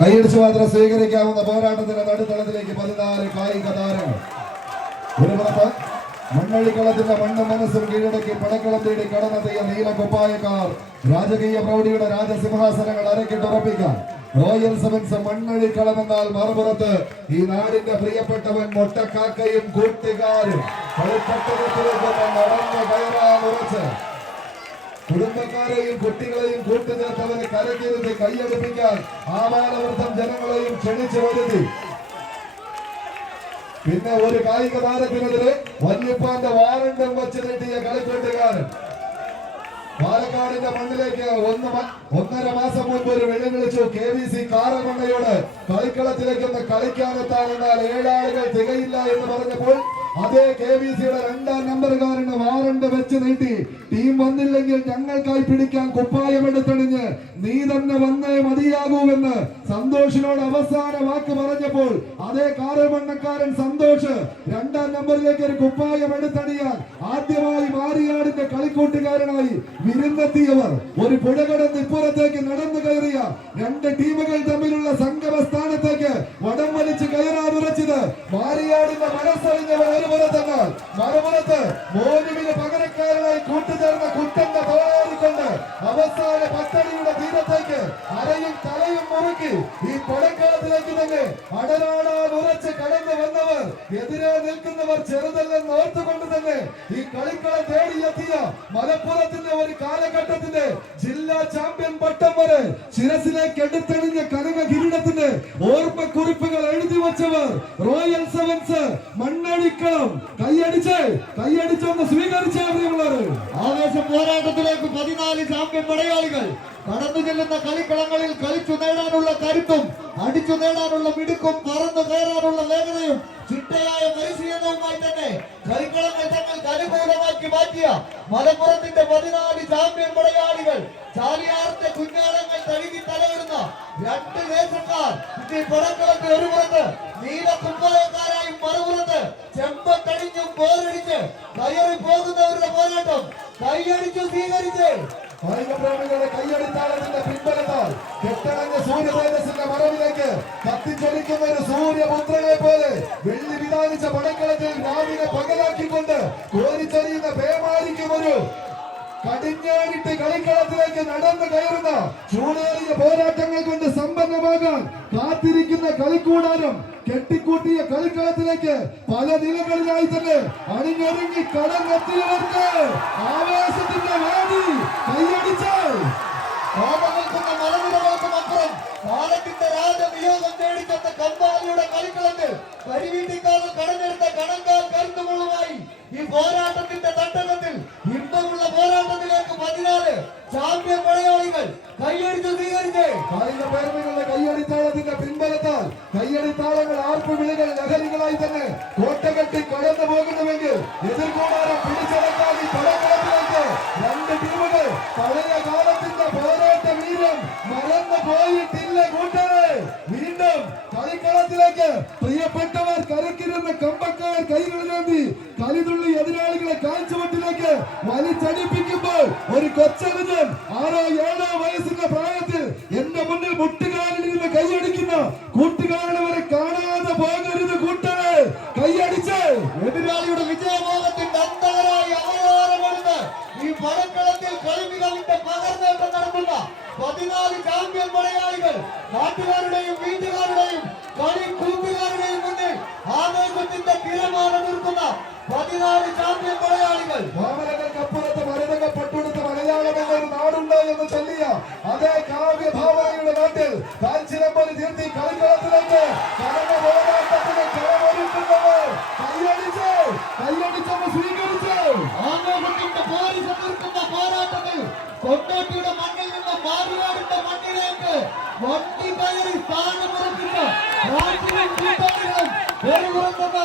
കൈയടിച്ചു മാത്രം സ്വീകരിക്കാവുന്ന പോരാട്ടത്തിന്റെ നടുത്തളത്തിലേക്ക് 14 കായിക താരങ്ങൾ. ഒരു പുറത്ത് മണ്ണഴിക്കളത്തിന്റെ മണ്ണും മനസ്സും കീഴടക്കി പടക്കളം തേടി കടന്നെത്തിയ നീല കുപ്പായക്കാർ രാജകീയ പ്രൗഢിയുടെ രാജസിംഹാസനങ്ങൾ അരക്കിട്ടുറപ്പിക്കാൻ റോയൽ സെവൻസ് മണ്ണഴിക്കളം എന്നാൽ മറുപുറത്ത് ഈ നാടിന്റെ പ്രിയപ്പെട്ടവൻ മൊട്ടക്കാക്കയും കൂട്ടുകാരും കളിപ്പട്ടകത്തിലേക്ക് നടന്നു കയറാൻ ഉറച്ച് കുടുംബക്കാരെയും കുട്ടികളെയും കൂട്ടുചേർത്തവരെ കരകിരുത്തി കൈയടിപ്പിക്കാൻ ആവാലവൃത്തം ജനങ്ങളെയും ക്ഷണിച്ചു വരുത്തി. പിന്നെ ഒരു കായിക താരത്തിനെതിരെ വല്യപ്പാന്റെ വാറണ്ടും വച്ച് നീട്ടിയ കളിക്കൂട്ടുകാരൻ പാലക്കാടിന്റെ മണ്ണിലേക്ക് 1.5 മാസം മുൻപ് ഒരു വെള്ളി വിളിച്ചു. KVC കാറമണ്ണയോട് കളിക്കളത്തിലേക്ക് ഒന്ന് കളിക്കാനെത്താനെന്നാൽ 7 ആളുകൾ തികയില്ല എന്ന് പറഞ്ഞപ്പോൾ അതേ KVCയുടെ 2ാം നമ്പറുകാരന് വാറണ്ട് വെച്ച് നീട്ടി ടീം വന്നില്ലെങ്കിൽ ഞങ്ങൾക്കായി പിടിക്കാൻ കുപ്പായമെടുത്തണിഞ്ഞ് നീ തന്നെ വന്നേ മതിയാകൂവെന്ന് സന്തോഷിനോട് അവസാന വാക്ക് പറഞ്ഞപ്പോൾ അതേ കാറമണ്ണക്കാരൻ സന്തോഷ് 2ാം നമ്പറിലേക്ക് ഒരു കുപ്പായം എടുത്തണിയാൻ ആദ്യമായി മാരിയാടിന്റെ കളിക്കൂട്ടുകാരനായി വിരുന്നെത്തിയവർ ഒരു പുഴ കടന്ന് ഇപ്പുറത്തേക്ക് നടന്നു കയറിയ 2 ടീമുകൾ തമ്മിലുള്ള സംഗമ സ്ഥാനത്തേക്ക് വടം വലിച്ച് കയറാനുറച്ചത് മാരിയാടിന്റെ മനസ്സറിഞ്ഞവർ ഒരു പുറത്തെന്നാൽ മറുപുറത്ത് മോനുവിന് പകരക്കാരനായി കൂട്ടുചേർന്ന കുട്ടന്റെ തോടിക്കൊണ്ട് അവസാന പത്തടിയുടെ തീരത്തേക്ക് അരയും തലയും മുറുക്കി ഈ പടക്കളത്തിലേക്ക് തന്നെ അടരാടാൻ ഉറച്ച് കടന്നു വന്നവർ എതിരെ നിൽക്കുന്നവർ ചെറുതല്ലെന്ന് ഓർത്തുകൊണ്ട് തന്നെ ഈ കളിക്കളം തേടിയെത്തിയ മലപ്പുറത്തിന്റെ ഒരു കാലഘട്ടത്തിന്റെ ജില്ലാ ചാമ്പ്യൻ പട്ടം വരെ ശിരസിലേക്ക് എടുത്തെളിഞ്ഞ കനക കിരീടത്തിന്റെ ഓർമ്മക്കുറിപ്പുകൾ എഴുതി വച്ചവർ റോയൽ സെവൻസ് മണ്ണഴിക്കളം. കൈയടിച്ചൊന്ന് സ്വീകരിച്ചേ പ്രിയമുള്ളവർ. ആവേശം പോരാട്ടത്തിലേക്ക് 14 ചാമ്പ്യൻ പടയാളികൾ കടന്നു ചെല്ലുന്ന കളിക്കളങ്ങളിൽ കളിച്ചു നേടാനുള്ള കരുത്തും അടിച്ചു നേടാനുള്ള മിടുക്കും പറന്നു കയറാനുള്ള വേഗതയും ചിട്ടയായ പരിശീലനവുമായി തന്നെ കളിക്കളങ്ങൾ തങ്ങൾക്ക് അനുകൂലമാക്കി മാറ്റിയ മലപ്പുറത്തിന്റെ 14 ചാമ്പ്യൻ പടയാളികൾ ചാലിയാറിന്റെ കുഞ്ഞാളങ്ങൾ തഴുകി തലയിടുന്ന 2 ദേശക്കാർ ഈ പടക്കളത്തിൽ ഒരു പുറത്ത് നീല കുപ്പായക്കാരായും മറുപുറത്ത് ചെമ്പക്കടിഞ്ഞും പോരടിച്ച് കയറി പോകുന്നവരുടെ പോരാട്ടം കൈയടിച്ചു സ്വീകരിച്ച് കായികപ്രേമികളുടെ കൈയടിത്താളത്തിന്റെ പിൻബലത്താൽ കെട്ടടഞ്ഞ സൂര്യതേജസിന്റെ മറവിലേക്ക് കത്തിച്ചൊലിക്കുന്ന ഒരു സൂര്യപുത്രനെ പോലെ വെള്ളി വിധാനിച്ച പടക്കളത്തിൽ രാവിലെ പകലാക്കിക്കൊണ്ട് കോരിച്ചെറിയുന്ന പേമാരിക്കും ഒരു കടിഞ്ഞാണിട്ട് കളിക്കളത്തിലേക്ക് നടന്നു കയറുന്ന ചൂടേറിയ പോരാട്ടങ്ങൾ കൊണ്ട് സമ്പന്നമാകാൻ കാത്തിരിക്കുന്ന കളിക്കൂടാരം കെട്ടിക്കൂട്ടിയ കളിക്കളത്തിലേക്ക് പല നിലകളിലായി തന്നെ അണിഞ്ഞൊരുങ്ങി കടന്നെത്തിയവർക്ക് ആവേശത്തിന്റെ വേദി കൈയടിച്ച് നിൽക്കുന്ന മലനിരകൾക്കും അപ്പുറം കാലത്തിന്റെ രാജനിയോഗം നേടിച്ചെന്ന കമ്പാലിയുടെ കളിക്കളത്തിൽ കരിവീട്ടിക്കാവ് കടഞ്ഞെടുത്ത കണങ്കാൽ കരുത്തുമുള്ളുമായി ഈ പോരാട്ടത്തിന്റെ തട്ടകത്തിൽ ഇമ്പമുള്ള പോരാട്ടത്തിലേക്ക് 14 ചാമ്പ്യൻ പടയാളികൾ കൈയടിച്ചു സ്വീകരിച്ച് കായിക പ്രേമികളുടെ കൈയടിത്താളത്തിന്റെ പിൻബലത്താൽ കൈയടിത്താളങ്ങൾ ആർപ്പു വിളികൾ ലഹരികളായി തന്നെ കോട്ടകെട്ടി കടന്നു പോകുന്നുവെങ്കിൽ എതിർകൂടാരം പിടിച്ചടക്കാൻ ഈ പടക്കളത്തിലേക്ക് 2 ടീമുകൾ പഴയ കാലത്തിന്റെ പോരാട്ട വീര്യം മറന്നു പോയിട്ടില്ല കൂട്ടരെ. വീണ്ടും കളിക്കളത്തിലേക്ക് പ്രിയപ്പെട്ടവർ കരക്കിരുന്ന കമ്പക്കാർ കൈകളിലേന്തി കളിതുള്ളി എതിരാളികളെ കാഴ്ചവട്ടിലേക്ക് വലിച്ചടിപ്പിക്കുമ്പോൾ ഒരു കൊച്ചനുജൻ 6-7 വയസ്സിന്റെ പ്രായത്തിൽ എന്റെ മുന്നിൽ മുട്ടുകാലിൽ കൈയടിക്കുന്ന കൂട്ടുകാരനെ വരെ കാണാതെ പോകരുത് കൂട്ടരെ. കൈയടിച്ച് എതിരാളിയുടെ വിജയമോഹത്തിന്റെ അന്തകരായി അവതാരമെടുത്ത് ഈ പടക്കളത്തിൽ കളിമികവിന്റെ പകർന്നേറ്റം നടത്തുന്ന 14 ചാമ്പ്യൻ പടയാളികൾ നാട്ടുകാരുടെയും വീട്ടുകാരുടെയും കളി കൂട്ടുകാരുടെയും മുന്നിൽ ആവേശത്തിന്റെ തിരമാല തീർക്കുന്ന 14 ചാമ്പ്യൻ പടയാളികൾ. മാമലകൾക്കപ്പുറത്ത് മരതകപ്പെട്ടുകൊടുത്ത മലയാളം എന്നൊരു നാടുണ്ട് എന്ന് ചൊല്ലിയ അതേ കാവ്യഭാവനയുടെ നാട്ടിൽ കാൽച്ചിലമ്പലി തീർത്തി കളിക്കളത്തിലേക്ക് കടന്ന പോരാട്ടത്തിന് കളമൊരുക്കുന്നവർ കൈയടിച്ചൊന്ന് സ്വീകരിച്ച് ആവേശത്തിന്റെ പോലീസ് തീർക്കുന്ന പോരാട്ടത്തിൽ കൊണ്ടോട്ടിയുടെ മണ്ണിൽ നിന്ന് മാരിയാടിന്റെ മണ്ണിലേക്ക് വണ്ടി കയറി സ്ഥാനമുറപ്പിച്ച കൂട്ടാളികളും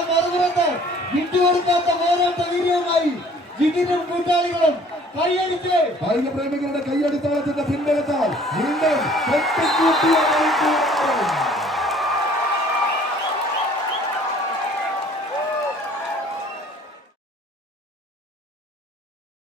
മറുപുറത്ത് വിട്ടുകൊടുക്കാത്ത പോരാട്ട വീര്യവുമായി ജിഗിനും കൂട്ടാളികളും കൈയടിച്ച് കായിക പ്രേമികളുടെ കൈയടിത്താളത്തിന്റെ പിൻബലത്താൽ വീണ്ടും